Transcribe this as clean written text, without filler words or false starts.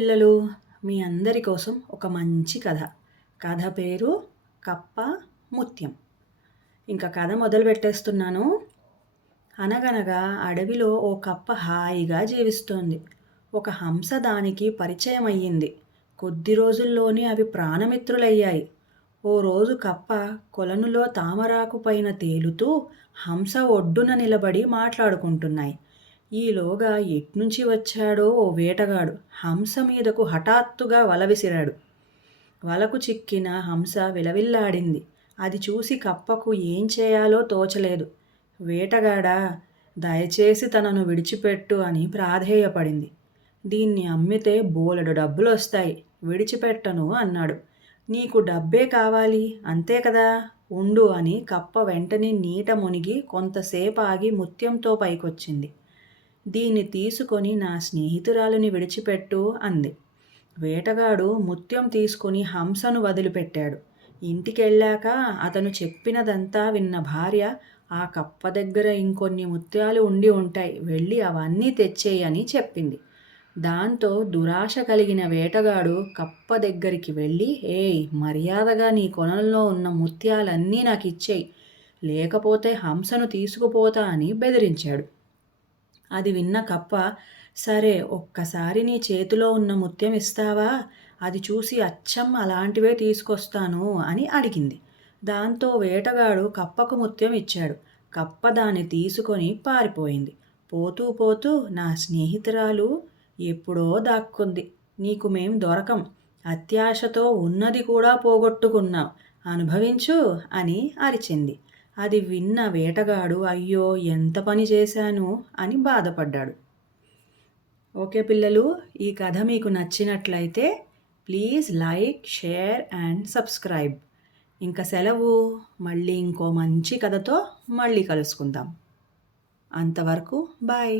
పిల్లలు, మీ అందరి కోసం ఒక మంచి కథ. కథ పేరు 'కప్ప ముత్యం'. ఇంకా కథ మొదలు పెట్టేస్తున్నాను. అనగనగా అడవిలో ఓ కప్ప హాయిగా జీవిస్తోంది. ఒక హంస దానికి పరిచయం అయ్యింది. కొద్ది రోజుల్లోనే అవి ప్రాణమిత్రులయ్యాయి. ఓ రోజు కప్ప కొలనులో తామరాకు పైన తేలుతూ హంస ఒడ్డున నిలబడి మాట్లాడుకుంటున్నాయి. ఈలోగా ఎట్నుంచి వచ్చాడో ఓ వేటగాడు హంస మీదకు హఠాత్తుగా వల విసిరాడు. వలకు చిక్కిన హంస విలవిల్లాడింది. అది చూసి కప్పకు ఏం చేయాలో తోచలేదు. వేటగాడా, దయచేసి తనను విడిచిపెట్టు అని ప్రాధేయపడింది. దీన్ని అమ్మితే బోలెడు డబ్బులొస్తాయి, విడిచిపెట్టను అన్నాడు. నీకు డబ్బే కావాలి అంతే కదా, ఉండు అని కప్ప వెంటనే నీట మునిగి కొంతసేపు ఆగి ముత్యంతో పైకొచ్చింది. దీన్ని తీసుకొని నా స్నేహితురాలిని విడిచిపెట్టు అంది. వేటగాడు ముత్యం తీసుకుని హంసను వదిలిపెట్టాడు. ఇంటికెళ్ళాక అతను చెప్పినదంతా విన్న భార్య, ఆ కప్ప దగ్గర ఇంకొన్ని ముత్యాలు ఉండి ఉంటాయి, వెళ్ళి అవన్నీ తెచ్చేయి అని చెప్పింది. దాంతో దురాశ కలిగిన వేటగాడు కప్ప దగ్గరికి వెళ్ళి, ఏయ్, మర్యాదగా నీ కొలంలో ఉన్న ముత్యాలన్నీ నాకిచ్చేయి, లేకపోతే హంసను తీసుకుపోతా అని బెదిరించాడు. అది విన్న కప్ప, సరే, ఒక్కసారి నీ చేతిలో ఉన్న ముత్యం ఇస్తావా, అది చూసి అచ్చం అలాంటివే తీసుకొస్తాను అని అడిగింది. దాంతో వేటగాడు కప్పకు ముత్యం ఇచ్చాడు. కప్ప దాన్ని తీసుకొని పారిపోయింది. పోతూ పోతూ, నా స్నేహితురాలు ఎప్పుడో దాక్కుంది, నీకు మేం దొరకం, అత్యాశతో ఉన్నది కూడా పోగొట్టుకున్నావు, అనుభవించు అని అరిచింది. అది విన్న వేటగాడు, అయ్యో, ఎంత పని చేశాను అని బాధపడ్డాడు. ఓకే పిల్లలు, ఈ కథ మీకు నచ్చినట్లయితే please like, share and subscribe. ఇంకా సెలవు. మళ్ళీ ఇంకో మంచి కథతో మళ్ళీ కలుసుకుందాం. అంతవరకు బాయ్.